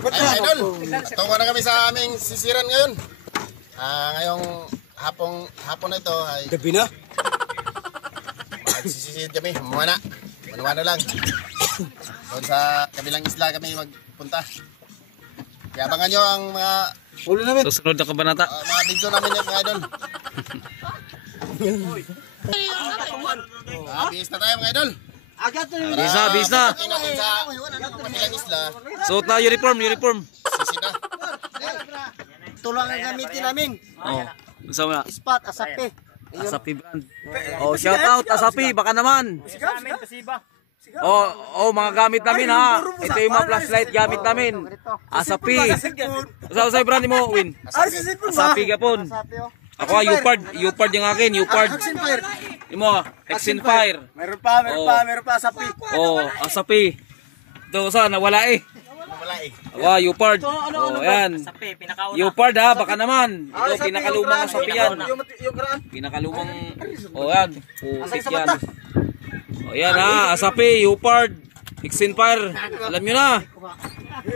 Ay, idol, tungo na kami sa aming sisiran ngayon. Ngayong hapon na ito ay gabi na. Magsisisid kami, muna lang. Doon sa kabilang isla kami magpunta. Kaya abangan nyo ang mga Ulo namin. Susunod na kabanata. mga video namin yung mga idol. Bis na tayo mga idol. Bis na. Pagdating natin sa kabilang isla, Suot na uniform. sisid na. Tulang ang gamitin namin. Oh. Saan na? Spot, asapi. Asapi brand. Oh, shout out Asapi, baka naman. Oh, mga gamit namin ha. Ito yung mga flashlight gamit namin. Asapi. Usay brand mo, Win. Asapi gapon. Ako Upard yung akin, Upard. Imo, Exinfire. Meron pa asapi. Oh, Asapi. Ito saan nawala eh. Wow, Upard. Oh, yan. Upard ha, baka naman. Ito, pinakalumang asapi yan. Pinakalumang, oh yan. Putik yan. Oh, yan ha, asapi, Upard, Exinfire. Alam nyo na.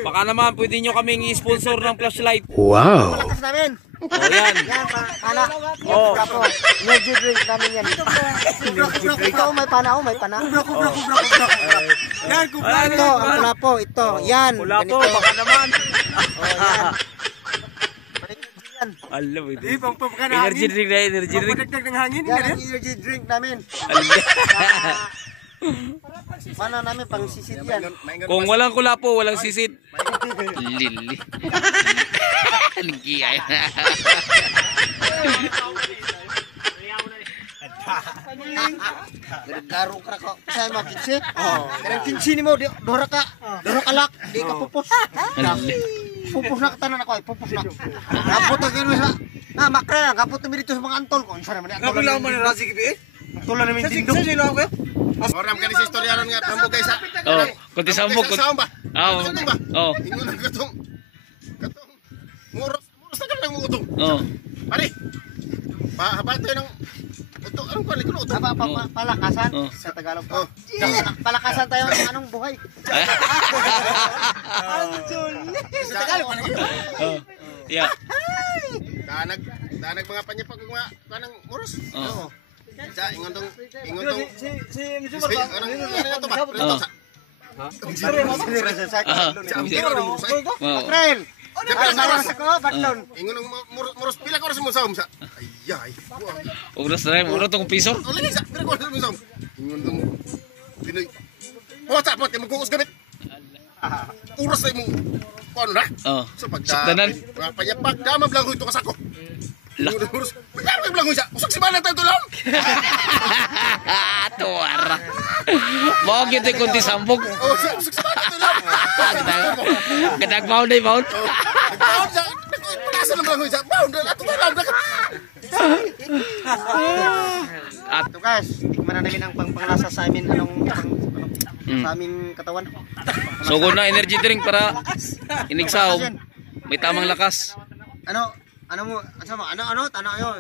Baka naman, pwede nyo kaming i-sponsor ng flashlight. Wow. Malakas namin. Oh, yan. Yan, pana. Oh. Energy drink namin yan. Ito, may pana. Kubra. Yan, kubra. Ito, ang kulapo. Ito, yan. Kulapo, baka naman. Oh, yan. Alam, Energy drink. Pagdagdag ng hangin. Yan, energy drink namin. Pana namin, pang sisid yan. Kung walang kulapo, walang sisid. Lili. Nagkiyay. Garo ka ko. Sa mga kinsi. Karang kinsi ni mo, dora ka lak, di ka pupus. Pupus na katanan ako, pupus na. Kapot na gano'n sa, makra, kapot na dito sa mga antol ko. Isa naman, antol lang man yung rasi kibi eh. Tulan namin dindong. Sa sino ako yun? Oram ka ni sa istoryanon nga, pambugay sa... Oh, kunti sambog. Saan ba? Oh. Oh. Ingon ang katong... Muros na ka lang mga utong. Oh. Pare, habang tayo ng... Anong pala ko utong? Palakasan sa Tagalog ko. Palakasan tayo ng anong buhay. Ang juli. Sa Tagalog ano yun? Oh. Yeah. Danag mga panyapag mga kanang muros. Oh. Sa ingon tong Si ano to ba? Friend. Ingon ng muros pila ko sa musawm sa. Ayay. Oras na rin. Oras itong piso. Lagi sa pila ko sa musawm. Ingon tong Pinoy. Wata po mo kung gamit. Oras na mo. Ano na? Oh. So pagka panyapag dama blang ito kasako. Muros. Pagka blang siya. Usok si bala tayo tulong. Tuwara. Mau gitu kunti sambog. Oh, usok si bala tulong. Gadag maun day maun. Baon sa pagkasa ng blang siya. Baon ato tulong. At guys, tikman na namin ang pangpanglasa sa amin sa aming katawan. Sugod na energy drink para inigsaw. May tamang lakas. Ano ayo,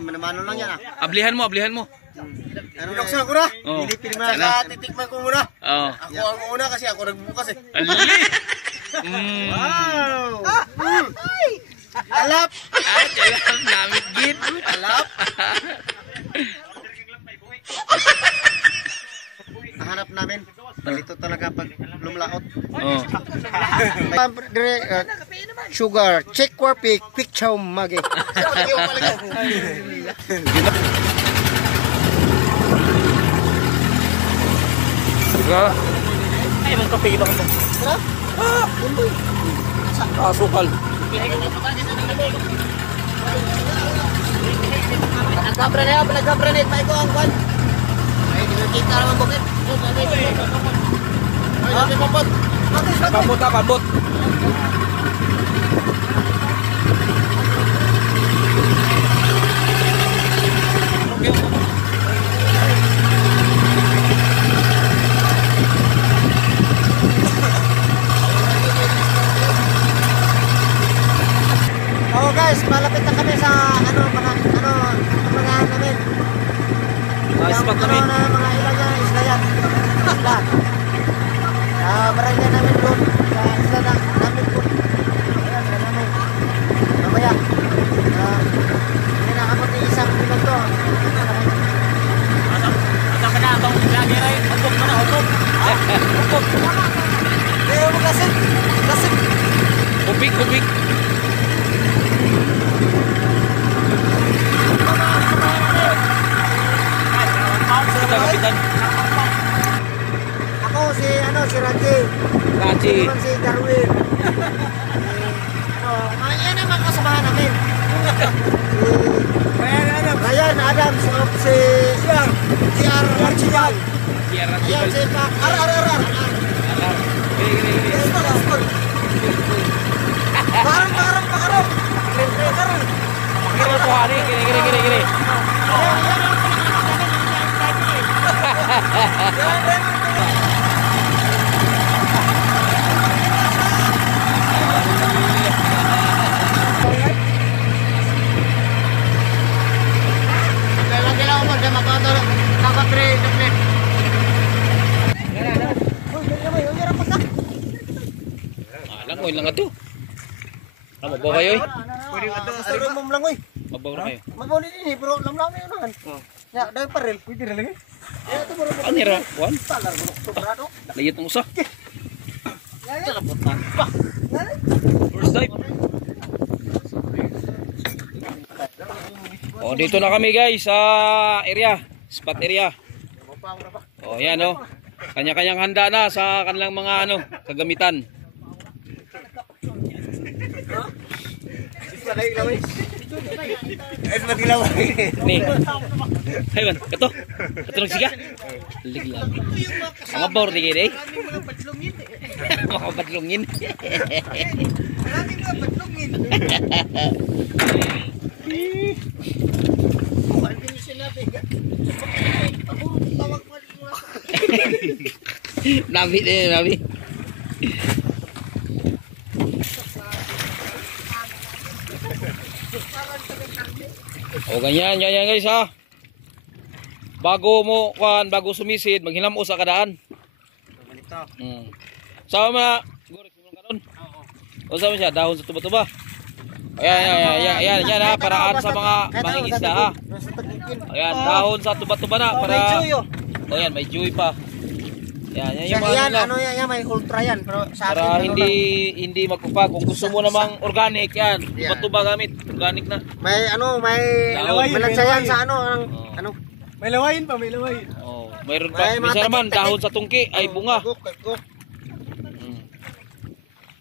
manamano lang yan Ablihan mo. Binuksan ako na. Oh. Pilipin mo na. Titikman ko muna. Oh. Ako ang una kasi ako nagbukas eh. Ali. Wow! Alap! Ay, alam namit gid. Alap! Nahanap namin. Dito talaga pag lumlaot. Oh. Sugar, check warpik, quick chow magi. Suka. Ay, magkapigil ako. Sukal. Nagka-granate pa ito ang kwan. Ay, dinakita naman bukit. Ay, Pambot. Oh guys, malapit na kami sa mga namin. Spot namin. Mga ilan na isla yan. Isla. Barangay namin doon. Sa isla namin doon. tubig. Ito, kapitan. Ako si Raji. Raji. Naman si Darwin. Yan naman kasamahan namin. Ryan Adams of si CR Archibald. Sierra Ayan Tibal. si Pak. Ar. Gini. Pakarong. Kira tuh hari, gini. Lagi lang umur dia makan tu. Kakak tre. Alam mo lang ato. Amo ba kayo? Pwede ka to. Sa rumom lang oy. Mabaw na kayo. Mabaw ni ini bro, lamlam na yun. Ya, dahil parel. Pwede rin lagi. Ya, ito bro. Ano nira? Juan? Talar bro. Sobrado. Layot ng usa. Calapot na. Bah. First time. Oh, dito na kami guys sa area, spot area. Oh, yan oh. Kanya-kanyang handa na sa kanilang mga kagamitan. Ni. Ayun, kato. Kato nagsiga. Liglag. Mga bor di gini. Mga badlungin. Nabi din, nabi. O ganyan guys ha. Bago sumisid, maghinamo sa kadaan. Sama gorek mo karon. O sama siya dahon sa tuba-tuba. Ayan ha, paraan sa mga mangingisda ha. Ayan, dahon sa tuba-tuba na para. O yan, may joy pa. Yan yung mga yan, may ultra yan. Pero sa para akin, hindi magpapag. Kung gusto mo namang organic yan, tuba-tuba gamit, organic na. may malansayan sa May lawayin pa, may lawayin. Oh, mayroon pa. Minsan naman dahon sa tungki ay bunga.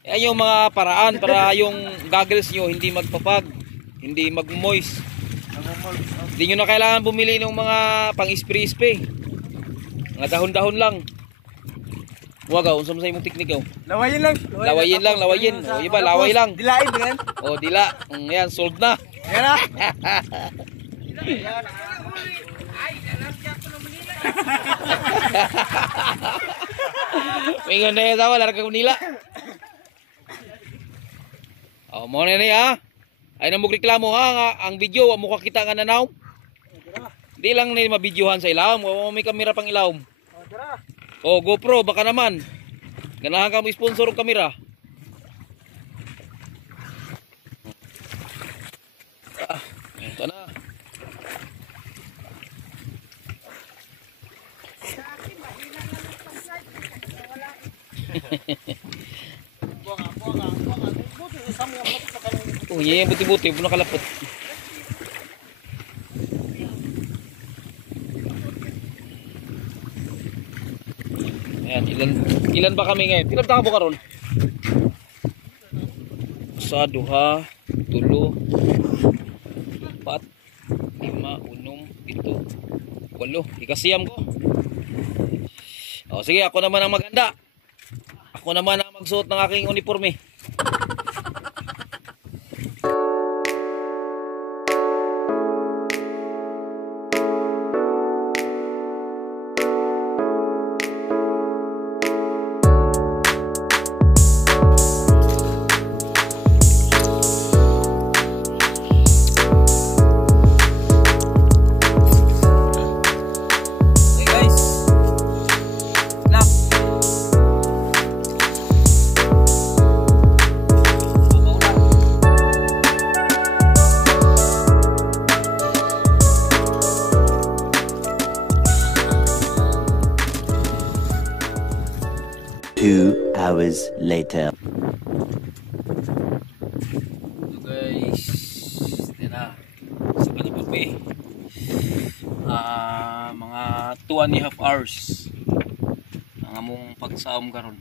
Yan yung mga paraan para yung goggles nyo hindi magpapag, hindi mag-moist. Hindi nyo na kailangan bumili ng mga pang-spray-spray. Mga dahon-dahon lang. Huwag unsa mo sa imong teknik oh. Lawayin lang. Lawayin. O iba, laway lang. Dilain din. O dila. Yan, sold na. Yan na. Mingon na yung tawa, larga ko nila. O, mo na niya ha. Ay namog reklamo ha, nga, ang video, wa mo kakita nga nanaw. Di lang na mabidyohan sa ilawom, wa may kamera pang ilawom. O, GoPro, baka naman. Ganahan ka mo sponsor ng kamera. Ito na. Oh, yan yung buti-buti, puno kalapot. Ayan, ilan ba kami ngayon? Ilan takabo karon? Sa duha, tulo, 4, 5, 6, 7, 8. Ikasiyam ko. O sige, ako naman ang maganda. Ako naman ang magsuot ng aking uniforme. Two hours later. So guys, ito na. Sa Panapupi. Mga 2.5 hours. Ang among pagsaom karon.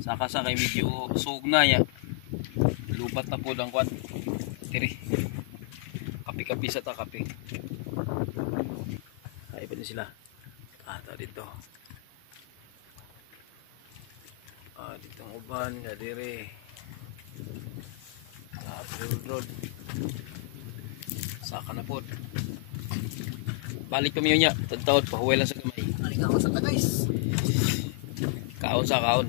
Saka kay medyo suog na ya. Lubat na po ang kwan. Tiri. Kapi-kapi sa kape. Ay pa din sila. Ito dito. Dito ang uban, gadire. April Road. Saka na po. Balik kami yun niya. Tagtaod, pahuwi lang sa gamay. Balik ako sa guys. Kaon sa kaon.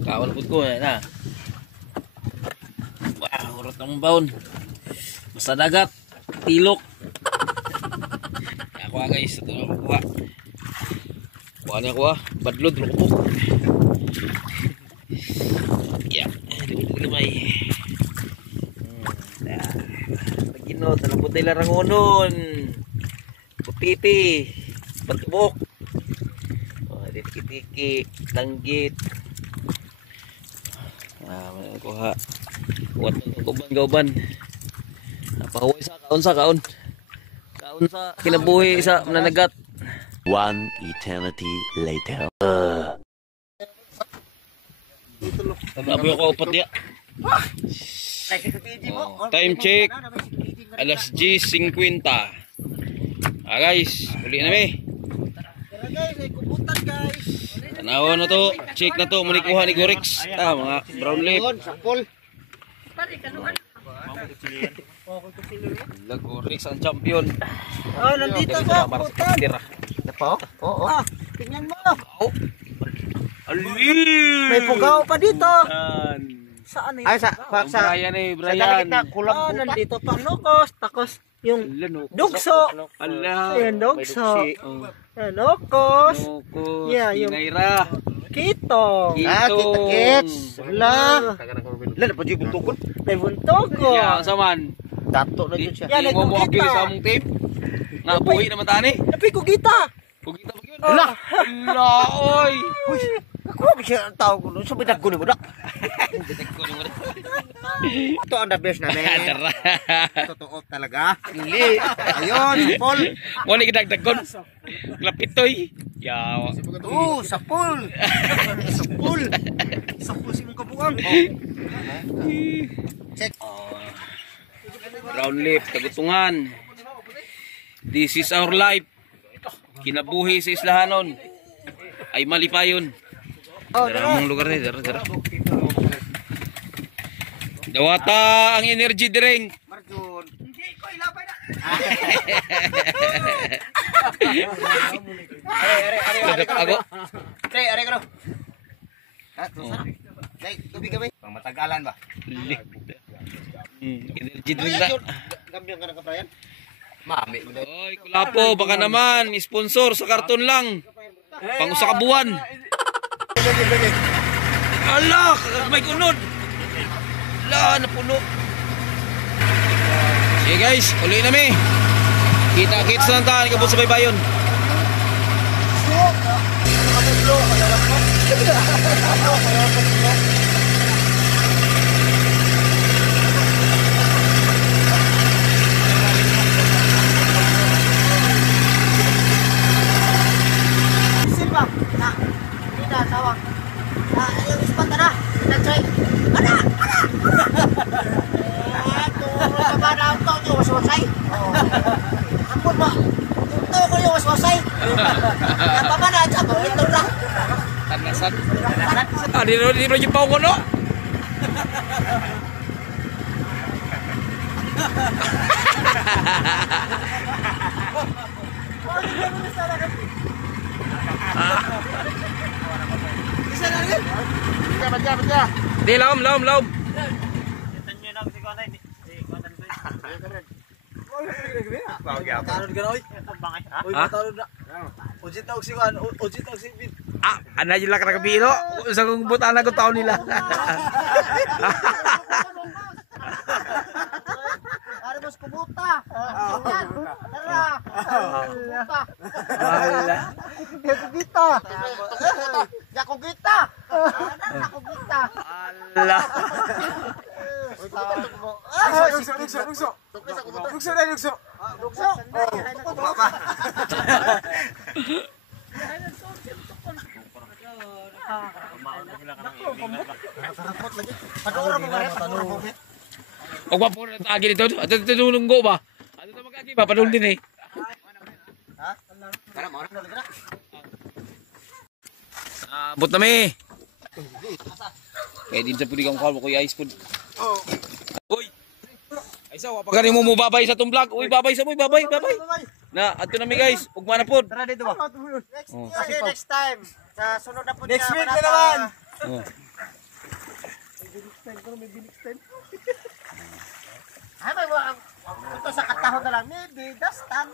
Kaon po ko na. Wow, urot ang baon. Basta dagat. Tilok. Ako guys, ito na kuha. Kuha niya kuha. Badlod, lukupok. Yeah, dito gamay. Pagino, talapot nila rangonon. Pupiti. Patubok. Tiki-tiki. Tanggit. Kuha. Kuha kauban-kauban. Napahuwi sa kaon sa kaon. Kaon sa kinabuhi sa nanagat. One eternity later. Sabi ko upat niya. Time check. Alas 10:50. Guys, uli na mi. Guys, ay kubutan guys. Tanawa na to. Check na to. Manikuha ni Gorix. Mga brown lip. Sakol. Gorix ang champion. Nandito ba? Kubutan. Dapaw? Oo. Tingnan mo. Ali! May pugaw pa dito. Saan Ay, sa Brian eh, sa Brian. dagat na kulang buta. nandito pa nukos. Takos yung dugso. Allah. Ayan, dugso. Ayan, nukos. Nukos. Yeah, yung- Ginaira. Kitong. Kita-kits. Wala. Lala pa yung buntukon. May buntogo. Yan, saman. Dato na dyan siya. Yan, Di mo mo nagkukita. agil sa among tape. Nabuhi naman tani. Napi ko kita. Pugita pa yun. Allah. Allah, oy. Ako ba siya ang tawag ko nun? Sabi ko ni mo dak. Ito ang the best namin. Tara. Totoo talaga. Hindi. Ayun, Paul. Mo ni gidagdagon. Lapitoy. Yawa. Sapul. Sapul. Sapul si mong kabuang. Check. Brown lip, tagutungan. This is our life. Kinabuhi sa islahanon. Ay malipayon. Dara mong lugar ni, dara. Dawata ang energy drink. Marjun. Ako. Pre, are ko. Ha, Dai, tubig kami. Pangmatagalan ba? Energy drink na. Gambiang ka na ka, Brian. Mami mo dai. Oy, kulapo, baka naman sponsor sa karton lang. Pang usa ka buwan. Ala, may kunod. Ala, napuno. Sige guys, uli na mi. Kita-kits lang tayo, kabot sa baybayon. Silva. Na. Kita sawang. Yung ispat na. Nag-try. Ana! Turo ka ba na auto nyo waswasay? Ampun mo. Turo ko yung waswasay. Napa ba na dyan? Pumito lang. Tanasan. Ah, di ro yung pao ko no. Di laom. Tarod ka na, oy. Oy, Ha? tarod na. Ujit na og si Juan, ujit na og si Bit. Ana yung laka nakabiro. Sa kong butaan na ko taon nila. Ari mas kubuta. Tara. Kubuta. Wala. Kita. Ya ko kita. Ana ko kita. Ala. tawag mo. Rugso sa kubuto. Rugso. Ugma pa. Padura mo ba? Padura mo ba? Huwag pa po na tagi dito. Ato tinulunggo ba? Ato na magkaki pa. Padul din eh. Ha? Tara mo. Abot na mi. Kaya din sa puli kang kalbo kuya ice food. Uy. Ay sa wapag galing mo babay sa tong vlog. Uy babay sa mo. Babay. Na ato na mi guys. Ugma na pod. Tara dito ba? Next time. Sa sunod na po Next week na naman. Oh. Ay, may mga ito sa katahon na lang. Maybe, dastan.